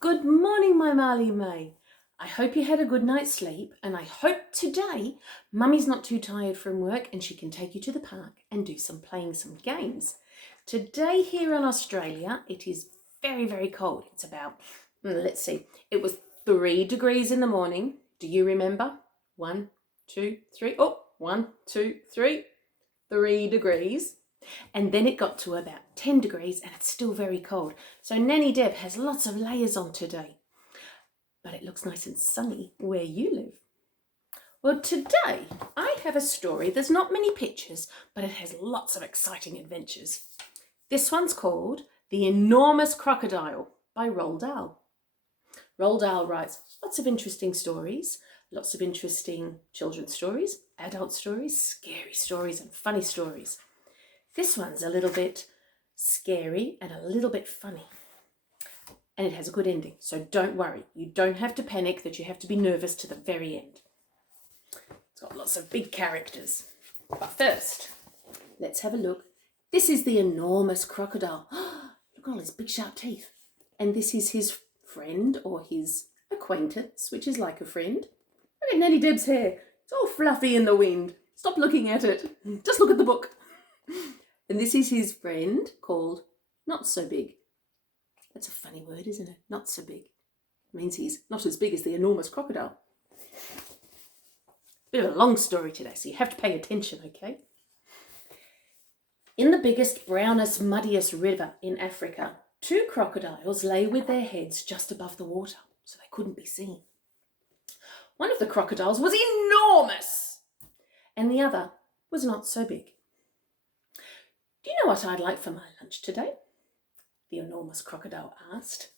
Good morning, my Marley May. I hope you had a good night's sleep, and I hope today Mummy's not too tired from work and she can take you to the park and do playing some games. Today here in Australia, it is very, very cold. It's about, let's see, it was 3 degrees in the morning. Do you remember? 1, 2, 3. Oh, 1, 2, 3. 3 degrees. And then it got to about 10 degrees and it's still very cold. So Nanny Deb has lots of layers on today. But it looks nice and sunny where you live. Well, today I have a story. There's not many pictures, but it has lots of exciting adventures. This one's called The Enormous Crocodile by Roald Dahl. Roald Dahl writes lots of interesting stories, lots of interesting children's stories, adult stories, scary stories and funny stories. This one's a little bit scary and a little bit funny. And it has a good ending, so don't worry. You don't have to panic that you have to be nervous to the very end. It's got lots of big characters. But first, let's have a look. This is the enormous crocodile. Look at all his big sharp teeth. And this is his friend or his acquaintance, which is like a friend. Look at Nanny Deb's hair. It's all fluffy in the wind. Stop looking at it. Just look at the book. And this is his friend called Not So Big. That's a funny word, isn't it? Not so big. It means he's not as big as the enormous crocodile. Bit of a long story today, so you have to pay attention, okay? In the biggest, brownest, muddiest river in Africa, 2 crocodiles lay with their heads just above the water, so they couldn't be seen. One of the crocodiles was enormous, and the other was not so big. Do you know what I'd like for my lunch today? The enormous crocodile asked.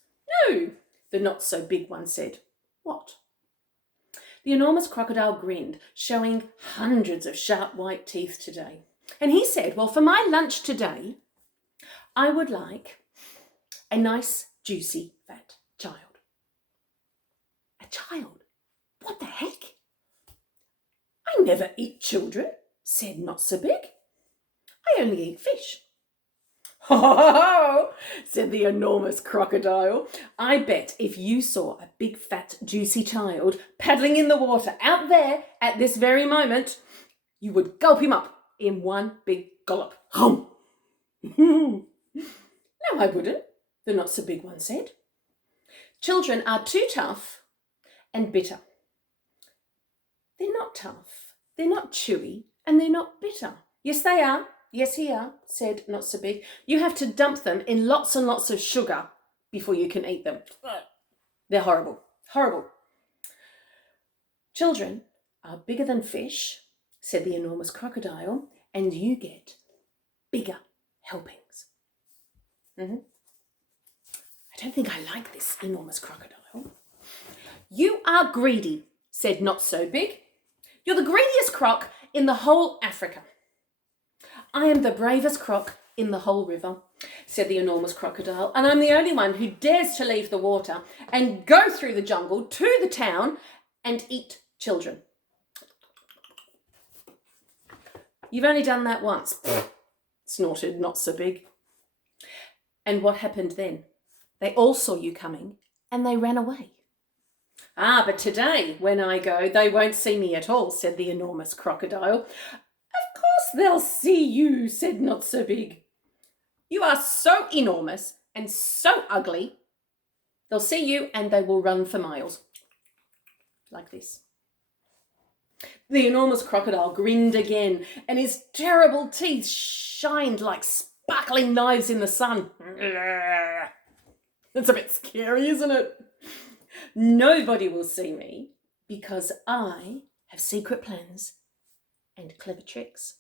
No, the not so big one said. What? The enormous crocodile grinned, showing hundreds of sharp white teeth today. And he said, well, for my lunch today, I would like a nice, juicy, fat child. A child? What the heck? I never eat children, said Not So Big. I only eat fish. Ho, ho, ho, said the enormous crocodile. I bet if you saw a big, fat, juicy child paddling in the water out there at this very moment, you would gulp him up in one big gollop. Hum. No, I wouldn't, the not so big one said. Children are too tough and bitter. They're not tough, they're not chewy, and they're not bitter. Yes, they are. Yes, here, said Not So Big. You have to dump them in lots and lots of sugar before you can eat them. They're horrible, horrible. Children are bigger than fish, said the enormous crocodile, and you get bigger helpings. I don't think I like this enormous crocodile. You are greedy, said Not So Big. You're the greediest croc in the whole Africa. I am the bravest croc in the whole river, said the enormous crocodile, and I'm the only one who dares to leave the water and go through the jungle to the town and eat children. You've only done that once, snorted Not So Big. And what happened then? They all saw you coming and they ran away. But today, when I go, they won't see me at all, said the enormous crocodile. Of course they'll see you, said Not So Big. You are so enormous and so ugly. They'll see you and they will run for miles. Like this. The enormous crocodile grinned again and his terrible teeth shined like sparkling knives in the sun. It's a bit scary, isn't it? Nobody will see me because I have secret plans and clever tricks.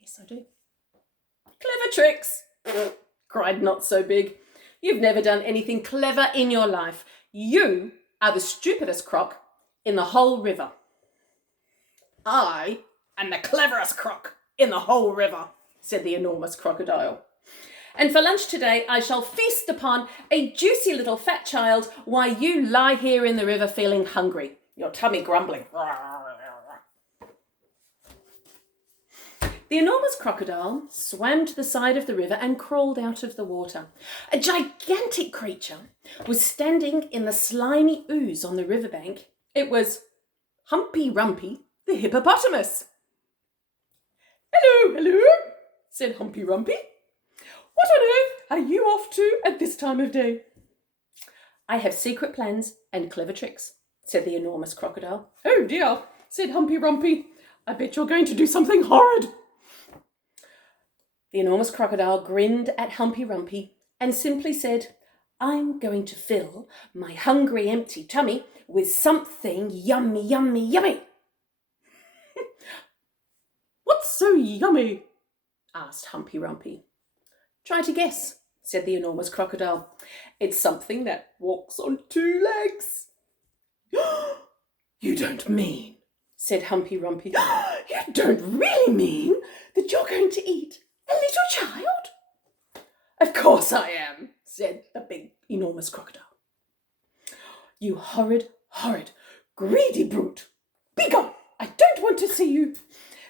Yes, I do. Clever tricks, cried Not So Big. You've never done anything clever in your life. You are the stupidest croc in the whole river. I am the cleverest croc in the whole river, said the enormous crocodile. And for lunch today, I shall feast upon a juicy little fat child while you lie here in the river feeling hungry, your tummy grumbling. The enormous crocodile swam to the side of the river and crawled out of the water. A gigantic creature was standing in the slimy ooze on the riverbank. It was Humpy Rumpy, the hippopotamus. "Hello, hello," said Humpy Rumpy. "What on earth are you off to at this time of day?" "I have secret plans and clever tricks," said the enormous crocodile. "Oh dear," said Humpy Rumpy. "I bet you're going to do something horrid." The enormous crocodile grinned at Humpy Rumpy and simply said, "I'm going to fill my hungry, empty tummy with something yummy, yummy, yummy." "What's so yummy?" asked Humpy Rumpy. "Try to guess," said the enormous crocodile. "It's something that walks on two legs." "You don't mean," said Humpy Rumpy, "you don't really mean that you're going to eat a little child?" "Of course I am," said the big, enormous crocodile. "You horrid, horrid, greedy brute. Begone! I don't want to see you.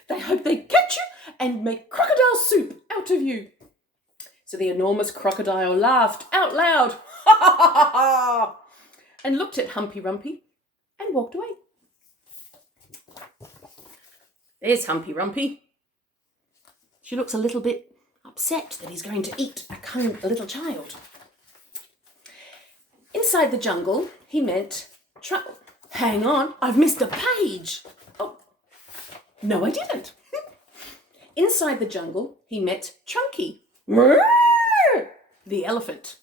They hope they catch you and make crocodile soup out of you." So the enormous crocodile laughed out loud, "Ha ha ha ha ha," and looked at Humpy Rumpy and walked away. There's Humpy Rumpy. She looks a little bit upset that he's going to eat a little child. Inside the jungle, he met Hang on, I've missed a page. Oh, no, I didn't. Inside the jungle, he met Chunky, the elephant.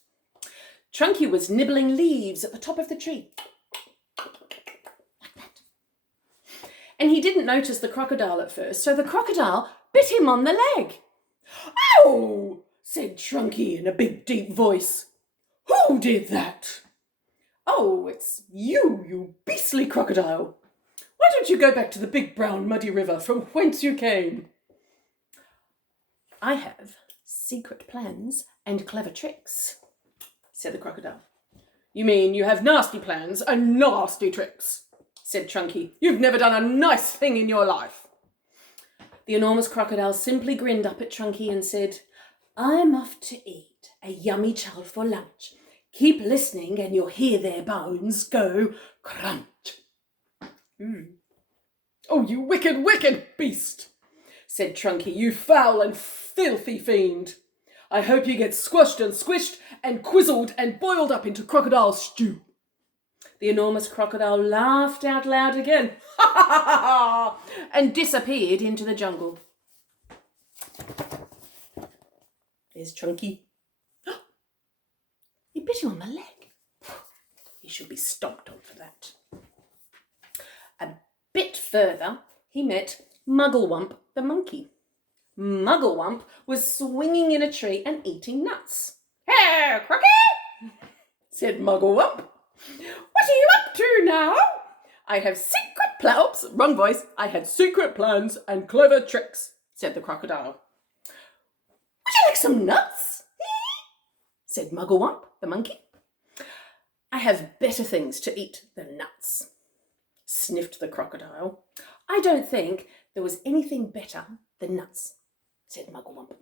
Chunky was nibbling leaves at the top of the tree, like that. And he didn't notice the crocodile at first, so the crocodile bit him on the leg. "Ow!" said Chunky in a big, deep voice. "Who did that?" "Oh, it's you, you beastly crocodile. Why don't you go back to the big, brown, muddy river from whence you came?" "I have secret plans and clever tricks," said the crocodile. "You mean you have nasty plans and nasty tricks?" said Chunky. "You've never done a nice thing in your life." The enormous crocodile simply grinned up at Chunky and said, "I'm off to eat a yummy child for lunch. Keep listening and you'll hear their bones go crunch." "Oh, you wicked, wicked beast," said Chunky. "You foul and filthy fiend. I hope you get squashed and squished and quizzled and boiled up into crocodile stew." The enormous crocodile laughed out loud again, "Ha ha ha ha," and disappeared into the jungle. There's Chunky. He bit him on the leg. He should be stomped on for that. A bit further, he met Mugglewump the monkey. Mugglewump was swinging in a tree and eating nuts. "Hey, Crocky," said Mugglewump. "What are you up to now?" "I have secret plans." Wrong voice. "I had secret plans and clever tricks," said the crocodile. "Would you like some nuts?" said Mugglewump the monkey. "I have better things to eat than nuts," sniffed the crocodile. "I don't think there was anything better than nuts," said Mugglewump.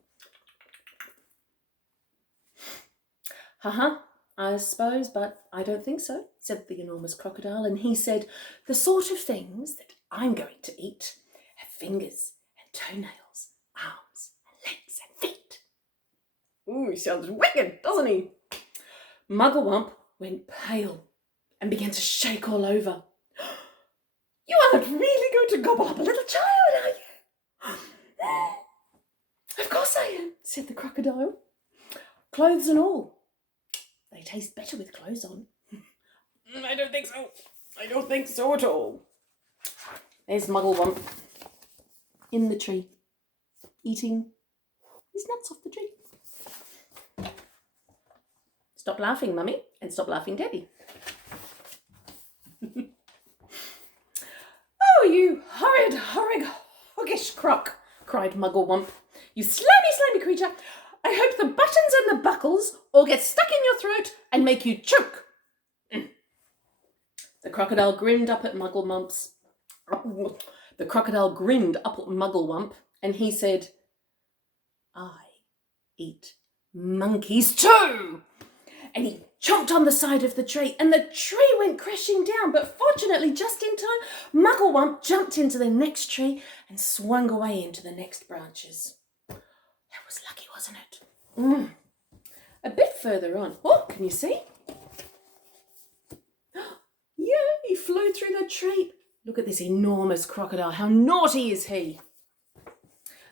"Ha-ha, I suppose, but I don't think so," said the enormous crocodile, and he said, "The sort of things that I'm going to eat have fingers and toenails, arms and legs and feet." Ooh, he sounds wicked, doesn't he? Mugglewump went pale and began to shake all over. "You aren't really going to gobble up a little child, are you?" "Of course I am," said the crocodile. "Clothes and all. They taste better with clothes on." "I don't think so. I don't think so at all." There's Mugglewump in the tree, eating his nuts off the tree. Stop laughing, Mummy, and stop laughing, Daddy. "Oh, you horrid, horrid, hoggish croc," cried Mugglewump. "You slimy, slimy creature. I hope the buttons and the buckles all get stuck in your throat and make you choke." The crocodile grinned up at Mugglewump And he said, I eat monkeys too. And he chomped on the side of the tree, and the tree went crashing down. But fortunately, just in time, Mugglewump jumped into the next tree and swung away into the next branches. That was lucky, wasn't it? A bit further on. Oh, can you see? Yeah, he flew through the tree. Look at this enormous crocodile. How naughty is he?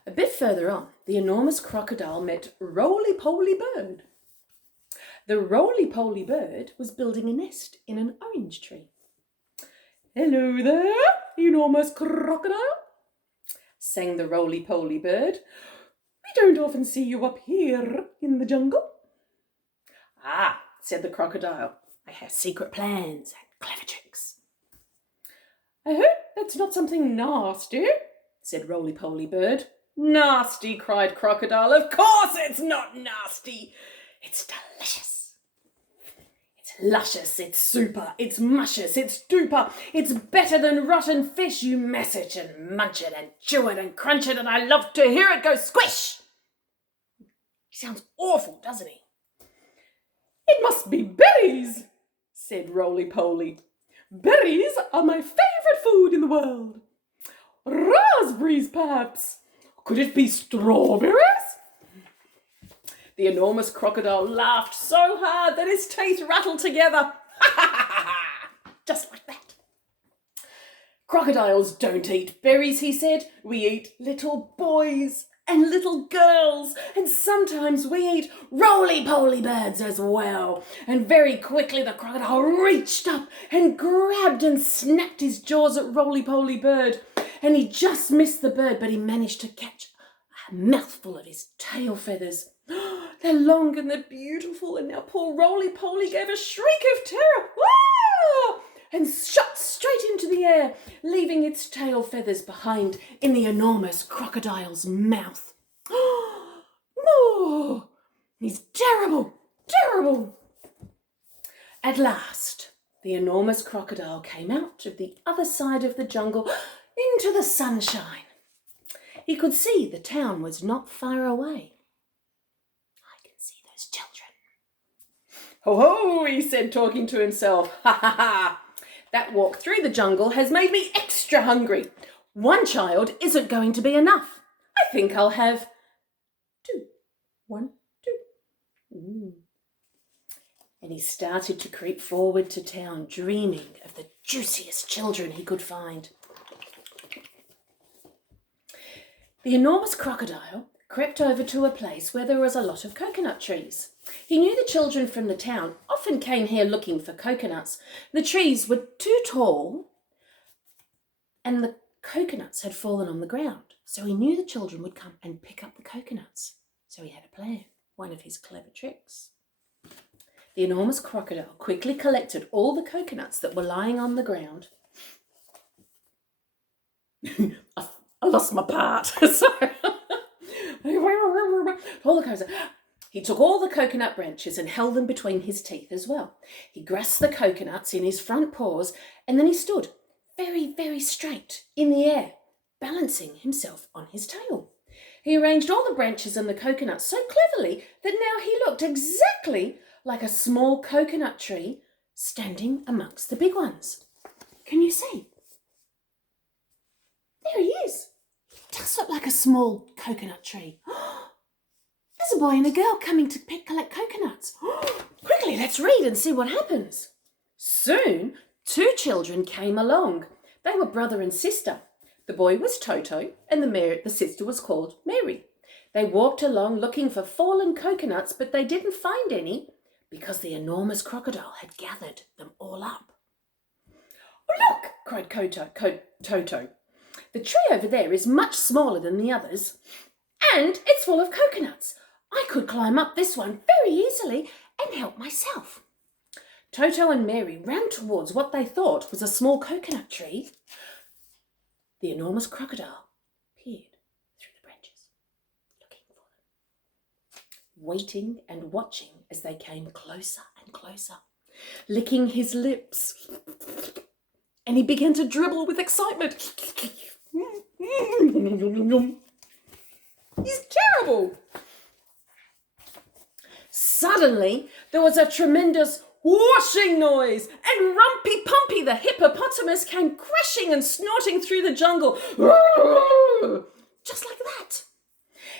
A bit further on, the enormous crocodile met Roly-Poly Bird. The roly-poly bird was building a nest in an orange tree. Hello there, enormous crocodile, sang the roly-poly bird. We don't often see you up here in the jungle. Ah, said the crocodile, I have secret plans and clever tricks. I hope that's not something nasty, said roly-poly bird. Nasty, cried crocodile. Of course it's not nasty. It's delicious. Luscious, it's super, it's muscious, it's duper, it's better than rotten fish. You mess it and munch it and chew it and crunch it, and I love to hear it go squish. He sounds awful, doesn't he? It must be berries, said Roly-Poly. Berries are my favourite food in the world. Raspberries, perhaps. Could it be strawberries? The enormous crocodile laughed so hard that his teeth rattled together. Just like that. Crocodiles don't eat berries, he said. We eat little boys and little girls, and sometimes we eat roly-poly birds as well. And very quickly the crocodile reached up and grabbed and snapped his jaws at Roly-Poly Bird. And he just missed the bird, but he managed to catch a mouthful of his tail feathers. They're long and they're beautiful, and now poor Roly-Poly gave a shriek of terror. Wah! And shot straight into the air, leaving its tail feathers behind in the enormous crocodile's mouth. Oh, he's terrible, terrible. At last, the enormous crocodile came out of the other side of the jungle into the sunshine. He could see the town was not far away. Children. Ho ho, he said, talking to himself. Ha ha ha. That walk through the jungle has made me extra hungry. One child isn't going to be enough. I think I'll have 2. 1, 2. And he started to creep forward to town, dreaming of the juiciest children he could find. The enormous crocodile crept over to a place where there was a lot of coconut trees. He knew the children from the town often came here looking for coconuts. The trees were too tall and the coconuts had fallen on the ground. So he knew the children would come and pick up the coconuts. So he had a plan, one of his clever tricks. The enormous crocodile quickly collected all the coconuts that were lying on the ground. I lost my part. Sorry. He took all the coconut branches and held them between his teeth as well. He grasped the coconuts in his front paws, and then he stood very, very straight in the air, balancing himself on his tail. He arranged all the branches and the coconuts so cleverly that now he looked exactly like a small coconut tree standing amongst the big ones. Can you see? There he is. He does look like a small coconut tree. There's a boy and a girl coming to collect coconuts. Quickly, let's read and see what happens. Soon, 2 children came along. They were brother and sister. The boy was Toto and the sister was called Mary. They walked along looking for fallen coconuts, but they didn't find any because the enormous crocodile had gathered them all up. Oh, look, cried Toto. The tree over there is much smaller than the others, and it's full of coconuts. I could climb up this one very easily and help myself. Toto and Mary ran towards what they thought was a small coconut tree. The enormous crocodile peered through the branches, looking for them, waiting and watching as they came closer and closer, licking his lips. And he began to dribble with excitement. He's terrible. Suddenly, there was a tremendous whooshing noise, and Rumpy Pumpy the hippopotamus came crashing and snorting through the jungle. Just like that.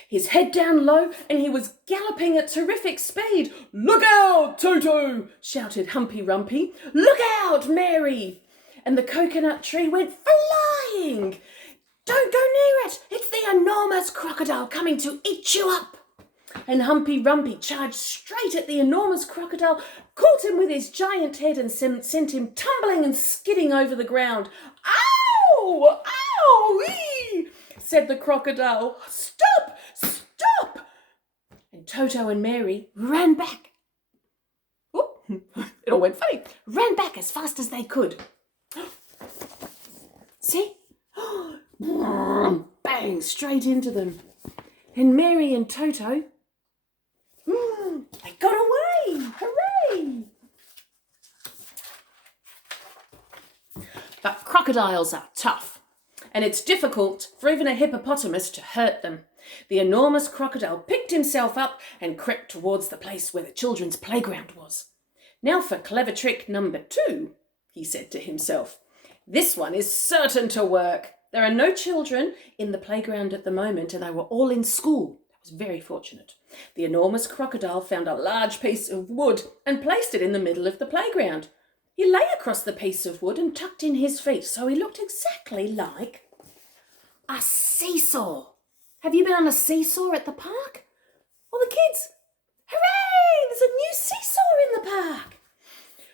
His head down low, and he was galloping at terrific speed. "Look out, Toto!" shouted Humpy Rumpy. "Look out, Mary!" And the coconut tree went flying. "Don't go near it! It's the enormous crocodile coming to eat you up!" And Humpy Rumpy charged straight at the enormous crocodile, caught him with his giant head and sent him tumbling and skidding over the ground. "Ow! Ow! Said the crocodile. "Stop! Stop!" And Toto and Mary ran back. Oh, it all went funny. Ran back as fast as they could. See? Bang, straight into them. And Mary and Toto, they got away. Hooray! But crocodiles are tough, and it's difficult for even a hippopotamus to hurt them. The enormous crocodile picked himself up and crept towards the place where the children's playground was. "Now for clever trick number 2, he said to himself. "This one is certain to work. There are no children in the playground at the moment, and they were all in school. That was very fortunate. The enormous crocodile found a large piece of wood and placed it in the middle of the playground. He lay across the piece of wood and tucked in his feet, so he looked exactly like a seesaw. Have you been on a seesaw at the park? All the kids, hooray! There's a new seesaw in the park.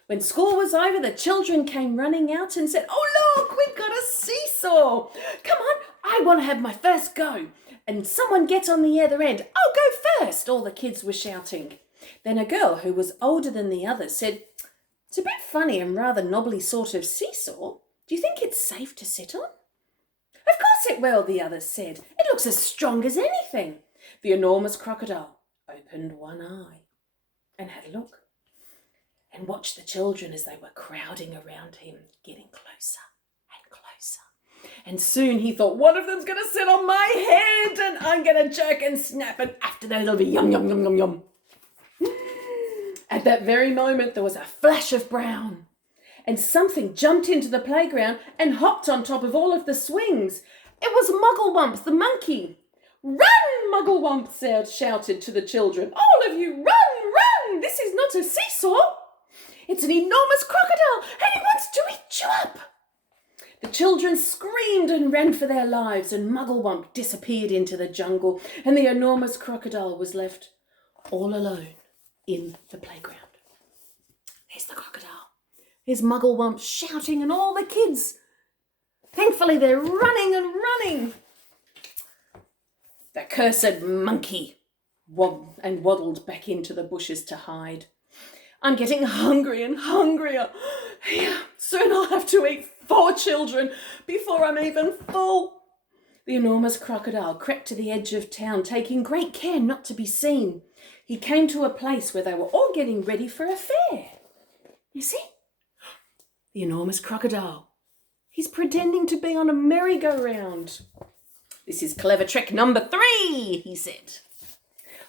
When school was over, the children came running out and said, "Oh, look, we've got a seesaw. Come on, I want to have my first go. And someone get on the other end. I'll go first," all the kids were shouting. Then a girl who was older than the others said, "It's a bit funny and rather knobbly sort of seesaw. Do you think it's safe to sit on?" "Of course it will," the others said. "It looks as strong as anything." The enormous crocodile opened one eye and had a look and watched the children as they were crowding around him, getting closer and closer. And soon he thought, "One of them's going to sit on my head and I'm going to jerk and snap, and after that it'll be yum, yum, yum, yum, yum." At that very moment there was a flash of brown, and something jumped into the playground and hopped on top of all of the swings. It was Mugglewumps, the monkey. "Run!" Mugglewump shouted to the children. "All of you, run, run! This is not a seesaw. It's an enormous crocodile and he wants to eat you up." The children screamed and ran for their lives, and Mugglewump disappeared into the jungle, and the enormous crocodile was left all alone in the playground. There's the crocodile. There's Mugglewump shouting, and all the kids. Thankfully, they're running and running. The cursed monkey waddled back into the bushes to hide. "I'm getting hungry and hungrier. Soon I'll have to eat 4 children before I'm even full." The enormous crocodile crept to the edge of town, taking great care not to be seen. He came to a place where they were all getting ready for a fair. You see? The enormous crocodile. He's pretending to be on a merry-go-round. "This is clever trick number 3, he said.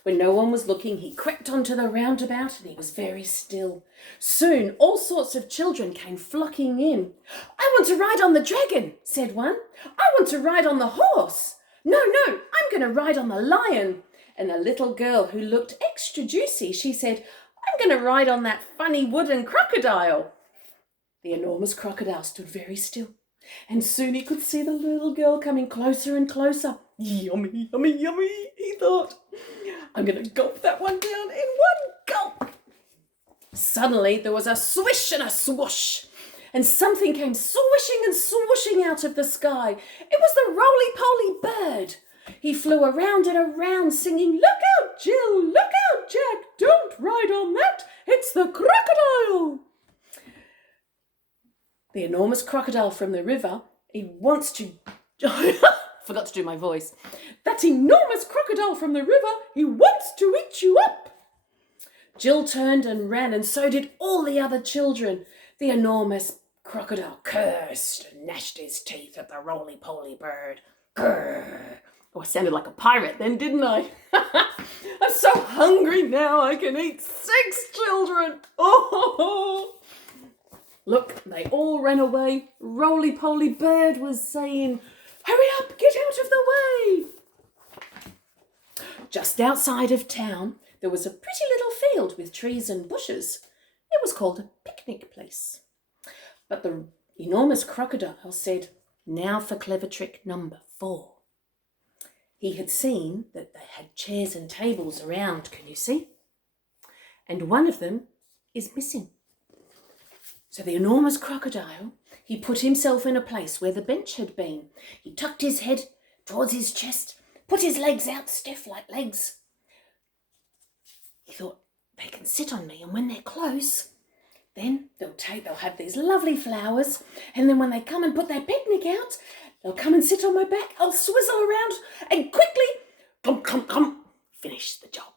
When no one was looking, he crept onto the roundabout and he was very still. Soon all sorts of children came flocking in. "I want to ride on the dragon," said one. "I want to ride on the horse. No, I'm going to ride on the lion." And a little girl who looked extra juicy, she said, "I'm going to ride on that funny wooden crocodile." The enormous crocodile stood very still, and soon he could see the little girl coming closer and closer. "Yummy, yummy, yummy," he thought. "I'm going to gulp that one down in one gulp." Suddenly there was a swish and a swoosh, and something came swishing and swooshing out of the sky. It was the roly-poly bird. He flew around and around singing, "Look out, Jill, look out, Jack, don't ride on that, it's the crocodile." The enormous crocodile from the river, he wants to... Forgot to do my voice. "That enormous crocodile from the river, he wants to eat you up." Jill turned and ran, and so did all the other children. The enormous crocodile cursed and gnashed his teeth at the roly-poly bird. "Grrr! Oh, I sounded like a pirate then, didn't I? I'm so hungry now, I can eat 6 children. Oh, look, they all ran away. Roly-poly bird was saying, hurry up, get out of the way. Just outside of town, there was a pretty little field with trees and bushes. It was called a picnic place. But the enormous crocodile said, now for clever trick number 4. He had seen that they had chairs and tables around, can you see? And one of them is missing. So the enormous crocodile, he put himself in a place where the bench had been. He tucked his head towards his chest, put his legs out stiff like legs. He thought, they can sit on me, and when they're close, then they'll have these lovely flowers, and then when they come and put their picnic out, they'll come and sit on my back, I'll swizzle around and quickly, finish the job.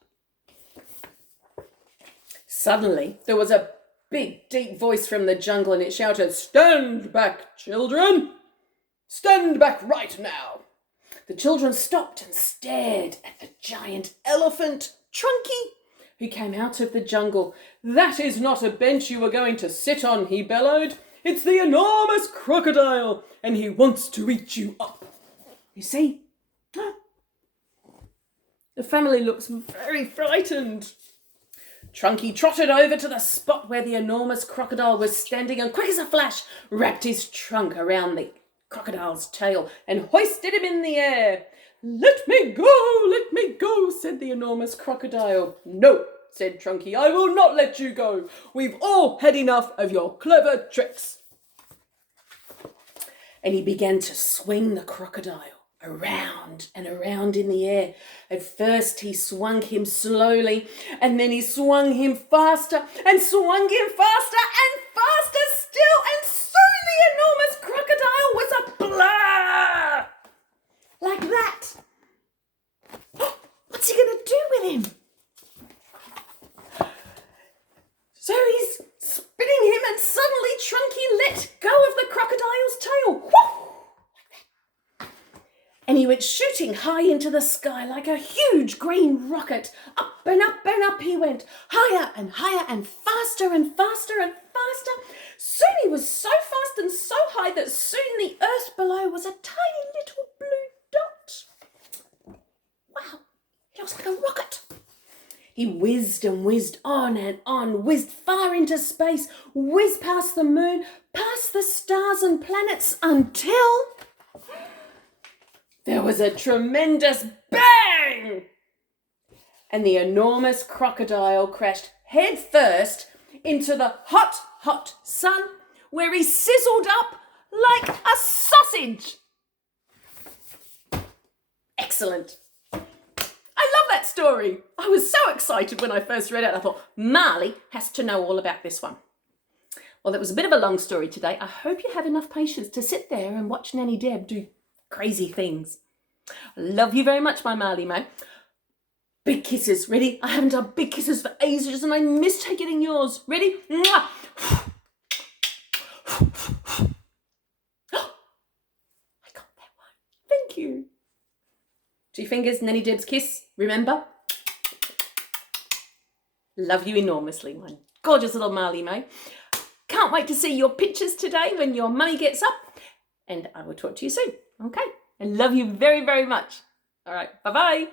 Suddenly, there was a big, deep voice from the jungle, and it shouted, stand back, children! Stand back right now! The children stopped and stared at the giant elephant, Trunky, who came out of the jungle. That is not a bench you are going to sit on, he bellowed. It's the enormous crocodile, and he wants to eat you up. You see? The family looks very frightened. Trunky trotted over to the spot where the enormous crocodile was standing and quick as a flash wrapped his trunk around the crocodile's tail and hoisted him in the air. Let me go, said the enormous crocodile. No, said Trunky, I will not let you go. We've all had enough of your clever tricks. And he began to swing the crocodile around and around in the air. At first he swung him slowly, and then he swung him faster and swung him faster and faster still, and soon the enormous crocodile was a blur. Like that. What's he going to do with him? So he's spinning him, and suddenly Trunky let go of the crocodile's tail. Whoo! And he went shooting high into the sky like a huge green rocket. Up and up and up he went, higher and higher and faster and faster and faster. Soon he was so fast and so high that soon the earth below was a tiny little blue dot. Wow, it looks like a rocket. He whizzed and whizzed on, whizzed far into space, whizzed past the moon, past the stars and planets until there was a tremendous bang! And the enormous crocodile crashed head first into the hot, hot sun, where he sizzled up like a sausage. Excellent. I love that story. I was so excited when I first read it. I thought, Marley has to know all about this one. Well, that was a bit of a long story today. I hope you have enough patience to sit there and watch Nanny Deb do crazy things. I love you very much, my Marley man. Big kisses. Ready? I haven't done big kisses for ages and I miss getting yours. Ready? Mwah! I got that one. Thank you. 2 fingers, Nanny Deb's kiss. Remember? Love you enormously, my gorgeous little Marley May. Can't wait to see your pictures today when your mummy gets up. And I will talk to you soon. Okay? I love you very, very much. All right. Bye-bye.